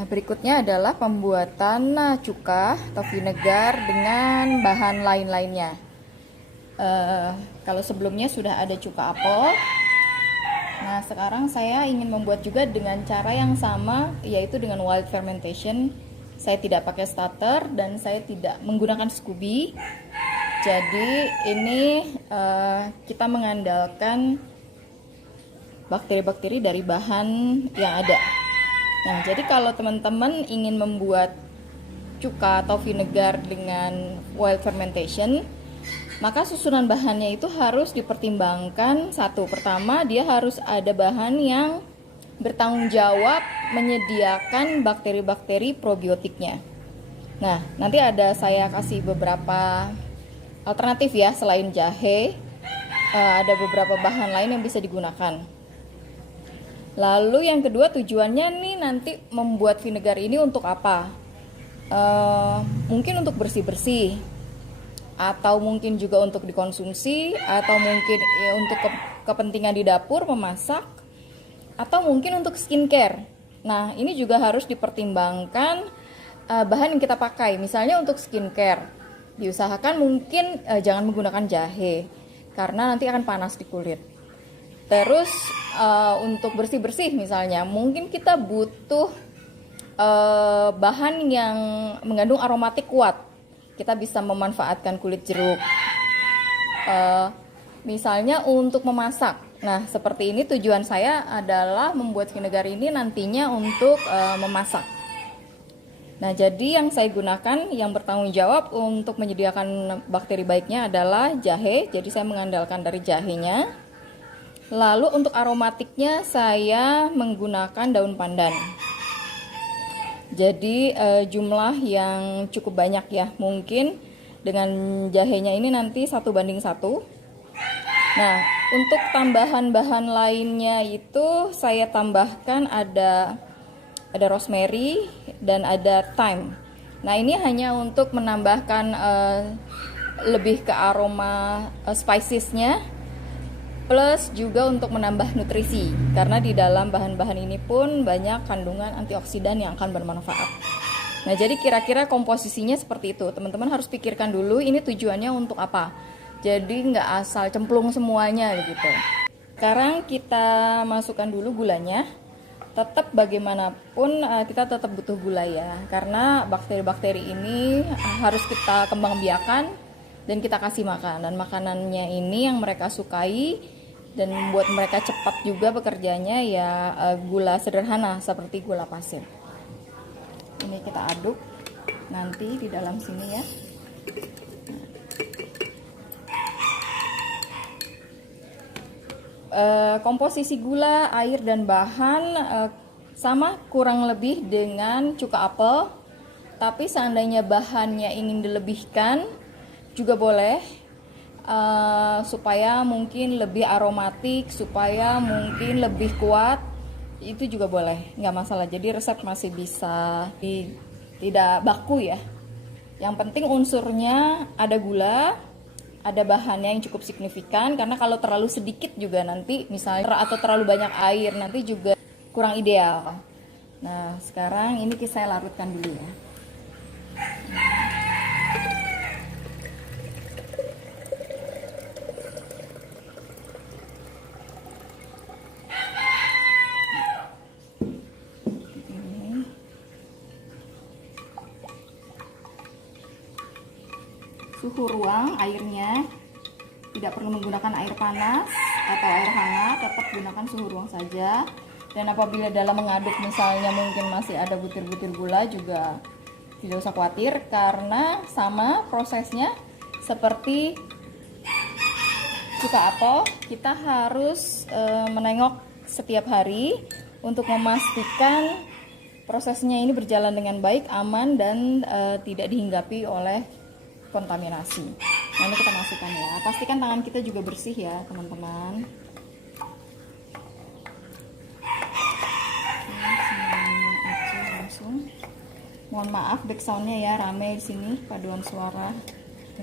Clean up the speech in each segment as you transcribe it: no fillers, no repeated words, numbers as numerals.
Nah, berikutnya adalah pembuatan cuka atau vinegar dengan bahan lain-lainnya. Kalau sebelumnya sudah ada cuka apel, nah sekarang saya ingin membuat juga dengan cara yang sama, yaitu dengan wild fermentation. Saya tidak pakai starter dan saya tidak menggunakan Scooby. Jadi ini kita mengandalkan bakteri-bakteri dari bahan yang ada. Nah, jadi kalau teman-teman ingin membuat cuka atau vinegar dengan wild fermentation, maka susunan bahannya itu harus dipertimbangkan. Satu, pertama dia harus ada bahan yang bertanggung jawab menyediakan bakteri-bakteri probiotiknya. Nah, nanti saya kasih beberapa alternatif ya, selain jahe, ada beberapa bahan lain yang bisa digunakan. Lalu yang kedua, tujuannya nih nanti membuat vinegar ini untuk apa? Mungkin untuk bersih-bersih, atau mungkin juga untuk dikonsumsi, atau mungkin ya, untuk kepentingan di dapur memasak, atau mungkin untuk skincare. Nah, ini juga harus dipertimbangkan bahan yang kita pakai. Misalnya untuk skincare, diusahakan mungkin jangan menggunakan jahe karena nanti akan panas di kulit. Terus untuk bersih-bersih misalnya, mungkin kita butuh bahan yang mengandung aromatik kuat. Kita bisa memanfaatkan kulit jeruk. Misalnya untuk memasak. Nah, seperti ini tujuan saya adalah membuat vinegar ini nantinya untuk memasak. Nah, jadi yang saya gunakan yang bertanggung jawab untuk menyediakan bakteri baiknya adalah jahe. Jadi saya mengandalkan dari jahenya. Lalu untuk aromatiknya saya menggunakan daun pandan. Jadi jumlah yang cukup banyak ya. Mungkin dengan jahenya ini nanti 1:1. Nah, untuk tambahan bahan lainnya itu saya tambahkan ada rosemary dan ada thyme. Nah, ini hanya untuk menambahkan lebih ke aroma spicesnya, plus juga untuk menambah nutrisi, karena di dalam bahan-bahan ini pun banyak kandungan antioksidan yang akan bermanfaat. Nah, jadi kira-kira komposisinya seperti itu. Teman-teman harus pikirkan dulu ini tujuannya untuk apa. Jadi nggak asal cemplung semuanya begitu. Sekarang kita masukkan dulu gulanya. Tetap bagaimanapun kita tetap butuh gula ya, karena bakteri-bakteri ini harus kita kembang biakan dan kita kasih makan. Dan makanannya ini yang mereka sukai dan membuat mereka cepat juga bekerjanya ya gula sederhana seperti gula pasir. Ini kita aduk nanti di dalam sini ya. Komposisi gula, air dan bahan sama kurang lebih dengan cuka apel. Tapi seandainya bahannya ingin dilebihkan juga boleh. Supaya mungkin lebih aromatik, supaya mungkin lebih kuat, itu juga boleh, nggak masalah. Jadi resep masih bisa tidak baku ya. Yang penting unsurnya ada gula, ada bahannya yang cukup signifikan, karena kalau terlalu sedikit juga nanti misalnya atau terlalu banyak air nanti juga kurang ideal. Nah, sekarang ini saya larutkan dulu ya. Suhu ruang airnya tidak perlu menggunakan air panas atau air hangat, tetap gunakan suhu ruang saja. Dan apabila dalam mengaduk misalnya mungkin masih ada butir-butir gula juga tidak usah khawatir, karena sama prosesnya seperti cuka apel, kita harus menengok setiap hari untuk memastikan prosesnya ini berjalan dengan baik, aman dan tidak dihinggapi oleh kontaminasi. Nah, ini kita masukkan ya. Pastikan tangan kita juga bersih ya, teman-teman. Semuanya aja langsung. Mohon maaf backsoundnya ya, rame di sini paduan suara. Oke.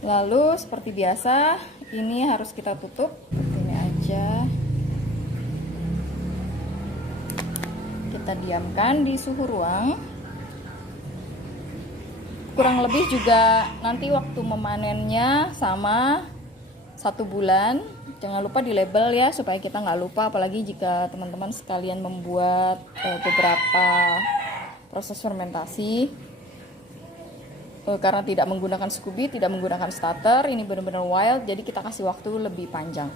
Lalu seperti biasa, ini harus kita tutup. Ini aja. Kita diamkan di suhu ruang. Kurang lebih juga nanti waktu memanennya sama 1 bulan. Jangan lupa di label ya, supaya kita nggak lupa, apalagi jika teman-teman sekalian membuat beberapa proses fermentasi. Karena tidak menggunakan scubi, tidak menggunakan starter, ini benar-benar wild, jadi kita kasih waktu lebih panjang.